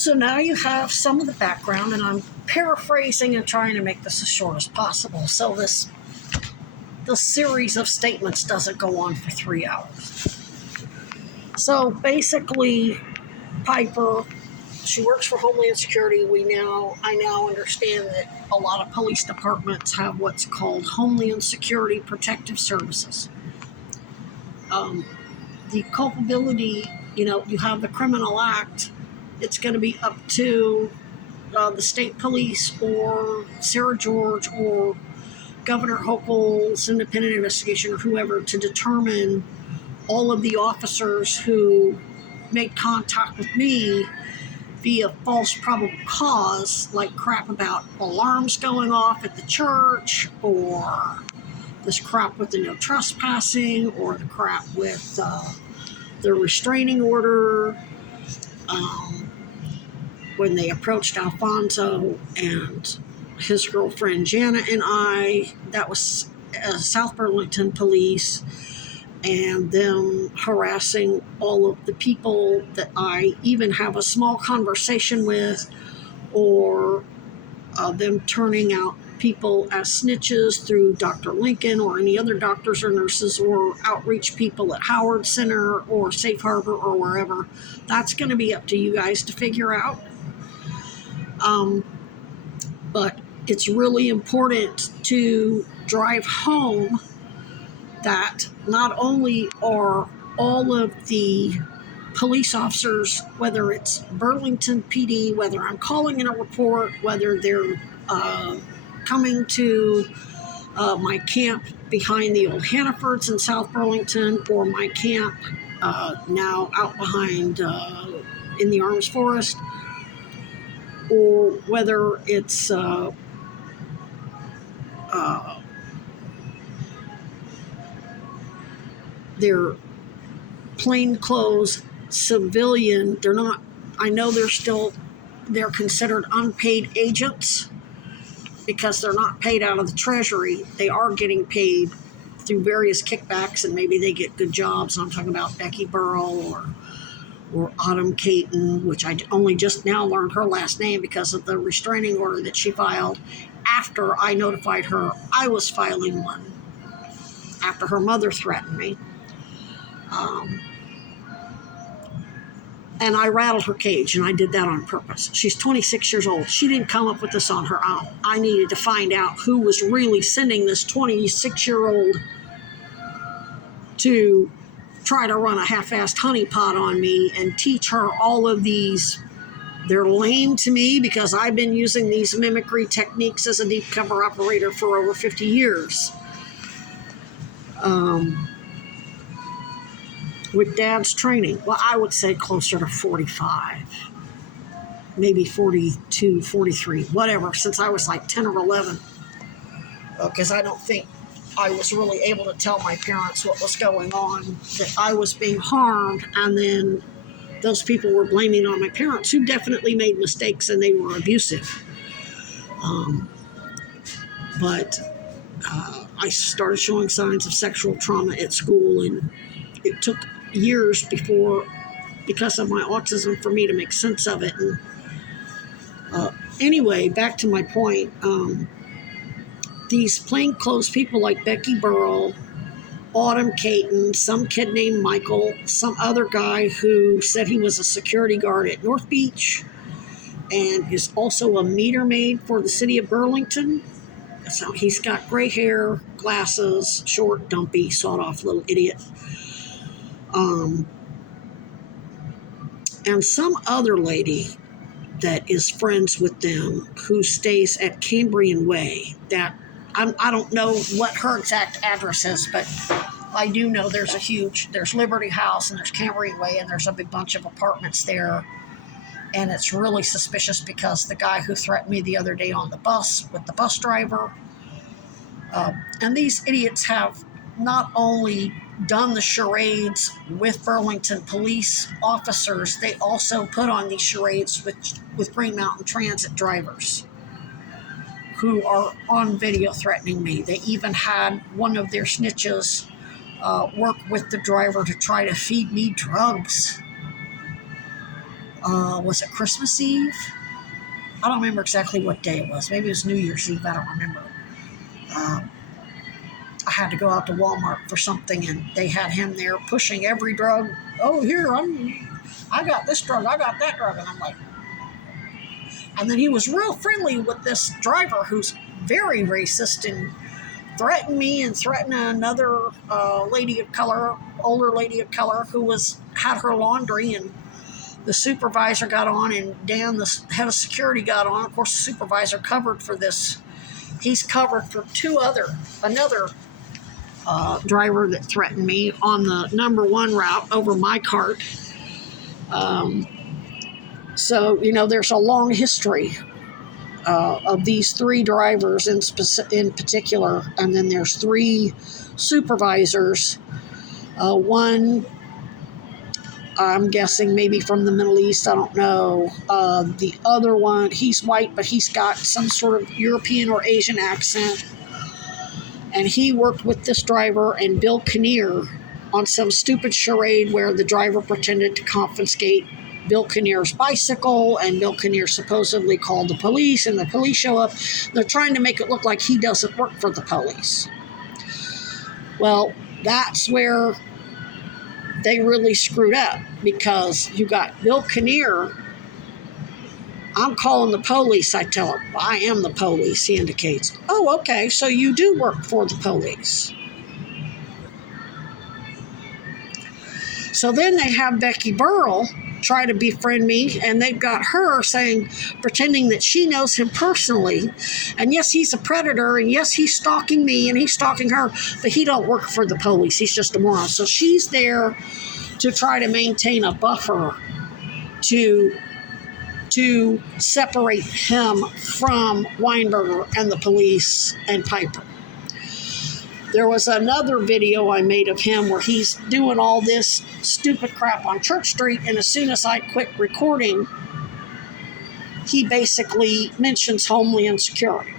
So now you have some of the background, and I'm paraphrasing and trying to make this as short as possible. So this series of statements doesn't go on for 3 hours. So basically, Piper, she works for Homeland Security. I now understand that a lot of police departments have what's called Homeland Security Protective Services. The culpability, you have the criminal act. It's going to be up to the state police or Sarah George or Governor Hochul's independent investigation or whoever to determine all of the officers who made contact with me via false probable cause, like crap about alarms going off at the church, or this crap with the no trespassing, or the crap with the restraining order, when they approached Alfonso and his girlfriend Jana and I. That was South Burlington police, and them harassing all of the people that I even have a small conversation with, or them turning out people as snitches through Dr. Lincoln or any other doctors or nurses or outreach people at Howard Center or Safe Harbor or wherever. That's going to be up to you guys to figure out. But it's really important to drive home that not only are all of the police officers, whether it's Burlington PD, whether I'm calling in a report, whether they're coming to my camp behind the old Hannafords in South Burlington, or my camp now out behind in the Arms Forest, or whether it's they're plainclothes civilian. They're not, I know they're considered unpaid agents because they're not paid out of the Treasury. They are getting paid through various kickbacks, and maybe they get good jobs. I'm talking about Becky Burrell or Autumn Caton, which I only just now learned her last name because of the restraining order that she filed after I notified her I was filing one, after her mother threatened me. And I rattled her cage, and I did that on purpose. She's 26 years old. She didn't come up with this on her own. I needed to find out who was really sending this 26-year-old to try to run a half-assed honeypot on me and teach her all of these. They're lame to me because I've been using these mimicry techniques as a deep cover operator for over 50 years. With Dad's training, well, I would say closer to 45, maybe 42, 43, whatever, since I was like 10 or 11. Because I don't think I was really able to tell my parents what was going on, that I was being harmed, and then those people were blaming on my parents, who definitely made mistakes and they were abusive. But I started showing signs of sexual trauma at school, and it took years because of my autism, for me to make sense of it. And anyway, back to my point, these plainclothes people like Becky Burrell, Autumn Caton, some kid named Michael, some other guy who said he was a security guard at North Beach and is also a meter maid for the city of Burlington. So he's got gray hair, glasses, short, dumpy, sawed-off little idiot. And some other lady that is friends with them who stays at Cambrian Way. That I don't know what her exact address is, but I do know there's Liberty House and there's Cambrian Way, and there's a big bunch of apartments there. And it's really suspicious because the guy who threatened me the other day on the bus with the bus driver, and these idiots have not only done the charades with Burlington police officers, they also put on these charades with Green Mountain Transit drivers who are on video threatening me. They even had one of their snitches work with the driver to try to feed me drugs. Was it Christmas Eve? I don't remember exactly what day it was. Maybe it was New Year's Eve. I don't remember. I had to go out to Walmart for something, and they had him there pushing every drug. Oh, here, I got this drug, I got that drug. And I'm like, and then he was real friendly with this driver who's very racist and threatened me and threatened another lady of color, older lady of color, who had her laundry, and the supervisor got on, and Dan, the head of security, got on. Of course, the supervisor covered for this. He's covered for another driver that threatened me on the number 1 route over my cart. So, there's a long history of these 3 drivers in particular, and then there's 3 supervisors. One, I'm guessing maybe from the Middle East, I don't know. The other one, he's white, but he's got some sort of European or Asian accent. And he worked with this driver and Bill Kinnear on some stupid charade where the driver pretended to confiscate Bill Kinnear's bicycle, and Bill Kinnear supposedly called the police, and the police show up. They're trying to make it look like he doesn't work for the police. Well, that's where they really screwed up, because you got Bill Kinnear. I'm calling the police, I tell him. I am the police, he indicates. Oh, okay, so you do work for the police. So then they have Becky Burrell try to befriend me, and they've got her pretending that she knows him personally. And yes, he's a predator, and yes, he's stalking me, and he's stalking her, but he don't work for the police. He's just a moron. So she's there to try to maintain a buffer to separate him from Weinberger and the police and Piper. There was another video I made of him where he's doing all this stupid crap on Church Street, and as soon as I quit recording, he basically mentions Homeland Security.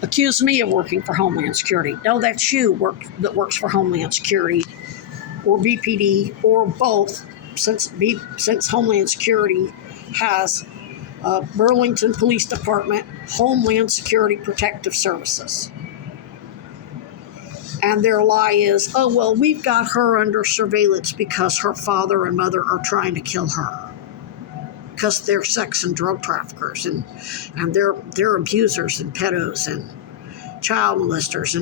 Accuse me of working for Homeland Security. No, that's you that works for Homeland Security or BPD or both, since Homeland Security has Burlington Police Department, Homeland Security Protective Services. And their lie is, oh, well, we've got her under surveillance because her father and mother are trying to kill her. Because they're sex and drug traffickers, and they're abusers and pedos and child molesters.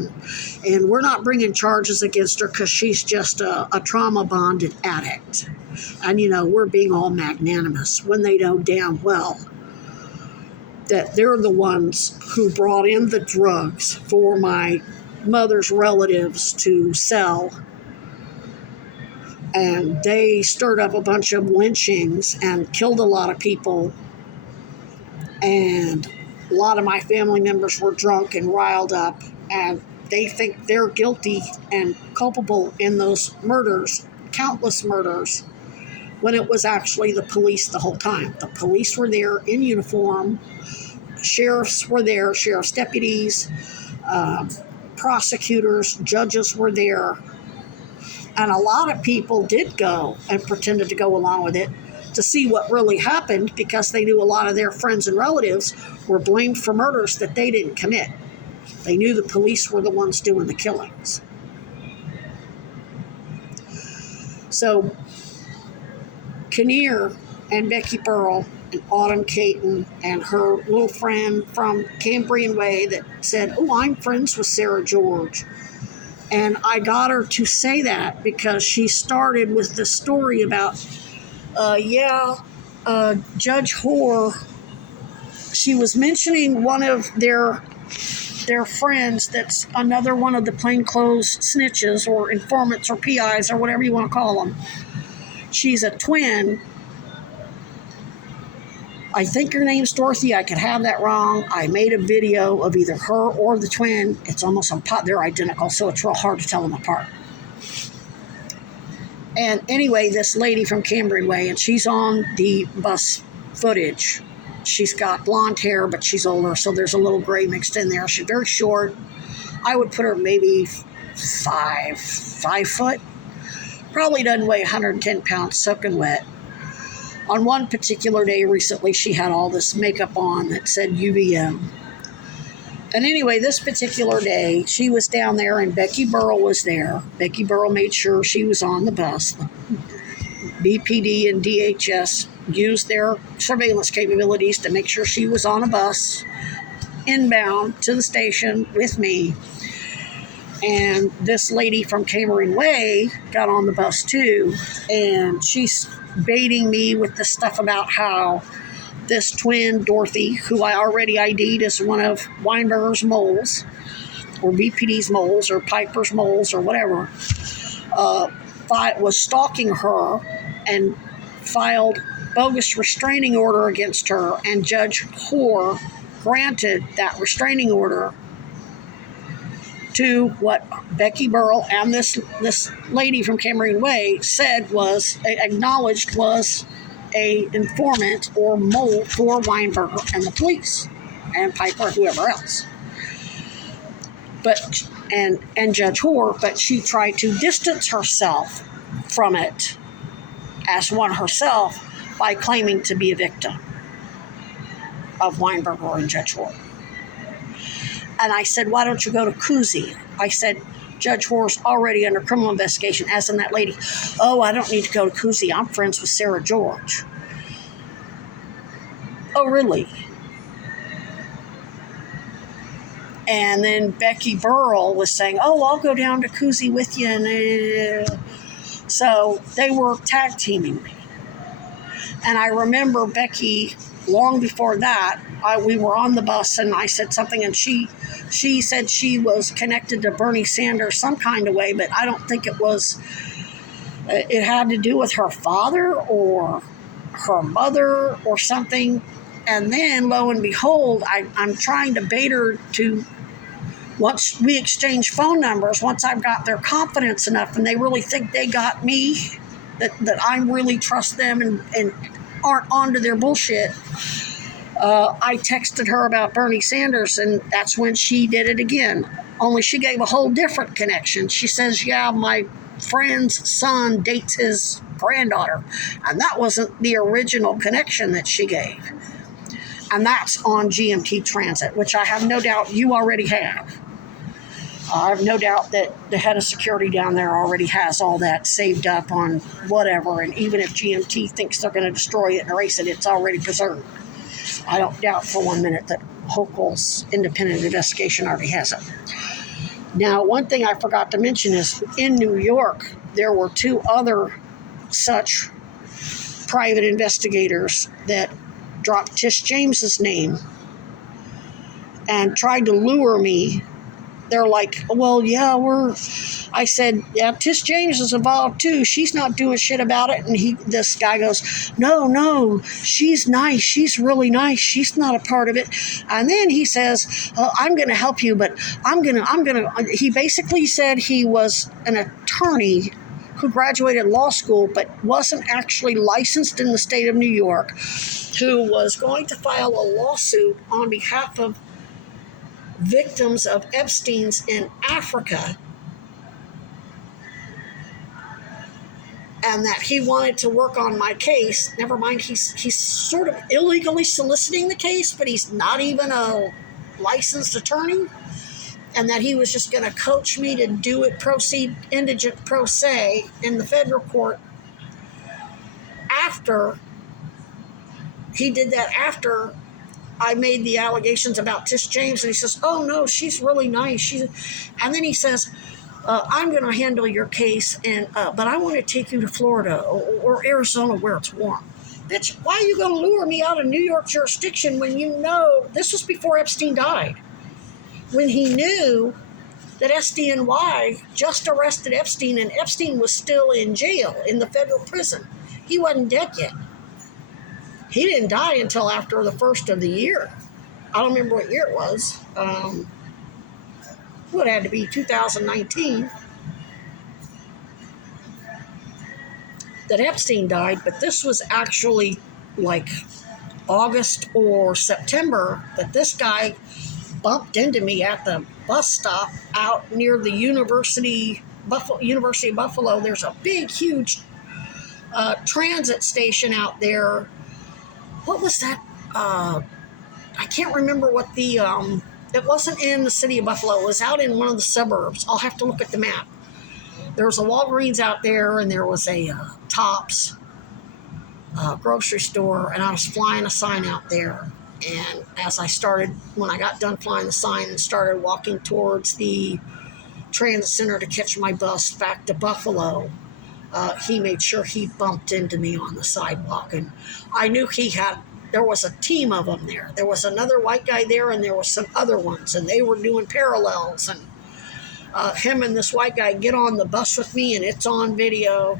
And we're not bringing charges against her because she's just a trauma-bonded addict. And, we're being all magnanimous when they know damn well that they're the ones who brought in the drugs for my mother's relatives to sell. And they stirred up a bunch of lynchings and killed a lot of people. And a lot of my family members were drunk and riled up. And they think they're guilty and culpable in those murders, countless murders, when it was actually the police the whole time. The police were there in uniform. Sheriffs were there, sheriff's deputies, prosecutors, judges were there. And a lot of people did go and pretended to go along with it to see what really happened, because they knew a lot of their friends and relatives were blamed for murders that they didn't commit. They knew the police were the ones doing the killings. So Kinnear and Becky Burrell and Autumn Caton and her little friend from Cambrian Way that said, oh, I'm friends with Sarah George. And I got her to say that because she started with the story about, Judge Hoare. She was mentioning one of their friends that's another one of the plainclothes snitches or informants or PIs or whatever you want to call them. She's a twin. I think her name's Dorothy. I could have that wrong. I made a video of either her or the twin. It's almost they're identical, so it's real hard to tell them apart. And anyway, this lady from Cambrian Way, and she's on the bus footage. She's got blonde hair, but she's older, so there's a little gray mixed in there. She's very short. I would put her maybe 5 foot. probably doesn't weigh 110 pounds soaking wet. On one particular day recently, she had all this makeup on that said UVM. And anyway, this particular day, she was down there and Becky Burrell was there. Becky Burrell made sure she was on the bus. BPD and DHS used their surveillance capabilities to make sure she was on a bus inbound to the station with me. And this lady from Cameron Way got on the bus too, and she's baiting me with the stuff about how this twin, Dorothy, who I already ID'd as one of Weinberger's moles, or BPD's moles, or Piper's moles, or whatever, was stalking her and filed bogus restraining order against her, and Judge Hoare granted that restraining order to what Becky Burrell and this lady from Cameron Way acknowledged was a informant or mole for Weinberger and the police and Piper, whoever else. But and Judge Hoare, but she tried to distance herself from it as one herself by claiming to be a victim of Weinberger and Judge Hoare. And I said, why don't you go to Cousy? I said, Judge Hoare's already under criminal investigation, as in that lady. Oh, I don't need to go to Cousy. I'm friends with Sarah George. Oh, really? And then Becky Burrell was saying, oh, I'll go down to Cousy with you. And so they were tag teaming me. And I remember Becky, long before that, we were on the bus and I said something, and she said she was connected to Bernie Sanders some kind of way, but I don't think it had to do with her father or her mother or something. And then, lo and behold, I'm trying to bait her to, once we exchange phone numbers, once I've got their confidence enough and they really think they got me, that I really trust them and aren't onto their bullshit, I texted her about Bernie Sanders, and that's when she did it again. Only she gave a whole different connection. She says, yeah, my friend's son dates his granddaughter. And that wasn't the original connection that she gave. And that's on GMT Transit, which I have no doubt you already have. I have no doubt that the head of security down there already has all that saved up on whatever. And even if GMT thinks they're going to destroy it and erase it, it's already preserved. I don't doubt for 1 minute that Hochul's independent investigation already has it. Now, one thing I forgot to mention is in New York, there were 2 other such private investigators that dropped Tish James's name and tried to lure me. They're like, well, yeah, I said, yeah, Tish James is involved too. She's not doing shit about it. And this guy goes, no, she's nice. She's really nice. She's not a part of it. And then he says, I'm going to help you, but he basically said he was an attorney who graduated law school, but wasn't actually licensed in the state of New York, who was going to file a lawsuit on behalf of victims of Epstein's in Africa, and that he wanted to work on my case. Never mind, he's sort of illegally soliciting the case, but he's not even a licensed attorney, and that he was just going to coach me to do it proceed indigent pro se in the federal court after he did that, after I made the allegations about Tish James. And he says, oh, no, she's really nice. And then he says, I'm going to handle your case, but I want to take you to Florida or Arizona where it's warm. Bitch, why are you going to lure me out of New York jurisdiction when you know this was before Epstein died? When he knew that SDNY just arrested Epstein and Epstein was still in jail in the federal prison. He wasn't dead yet. He didn't die until after the first of the year. I don't remember what year it was. It had to be 2019 that Epstein died, but this was actually like August or September that this guy bumped into me at the bus stop out near the university University of Buffalo, there's a big, huge transit station out there. What was that? I can't remember what the. It wasn't in the city of Buffalo. It was out in one of the suburbs. I'll have to look at the map. There was a Walgreens out there, and there was a Tops grocery store, and I was flying a sign out there. And as when I got done flying the sign and started walking towards the transit center to catch my bus back to Buffalo, he made sure he bumped into me on the sidewalk. And I knew there was a team of them there. There was another white guy there, and there was some other ones, and they were doing parallels. And him and this white guy get on the bus with me, and it's on video.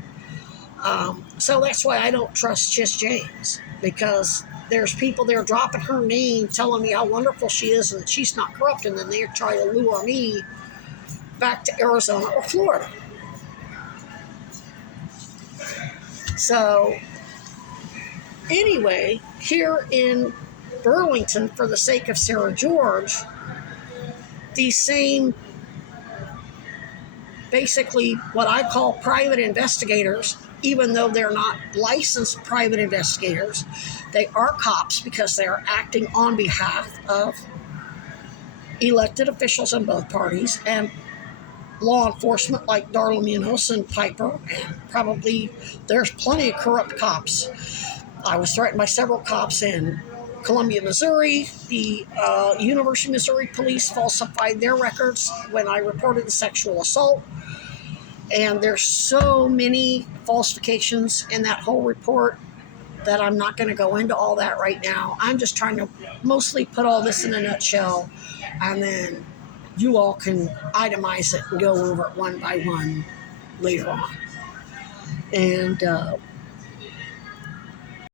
So that's why I don't trust Chiss James, because there's people there dropping her name, telling me how wonderful she is and that she's not corrupt, and then they try to lure me back to Arizona or Florida. So anyway, here in Burlington, for the sake of Sarah George, these same, basically what I call private investigators, even though they're not licensed private investigators, they are cops because they are acting on behalf of elected officials in both parties and law enforcement like Darla Munoz and Piper, and probably there's plenty of corrupt cops. I was threatened by several cops in Columbia, Missouri. The University of Missouri police falsified their records when I reported the sexual assault. And there's so many falsifications in that whole report that I'm not going to go into all that right now. I'm just trying to mostly put all this in a nutshell, and then you all can itemize it and go over it one by one later on. And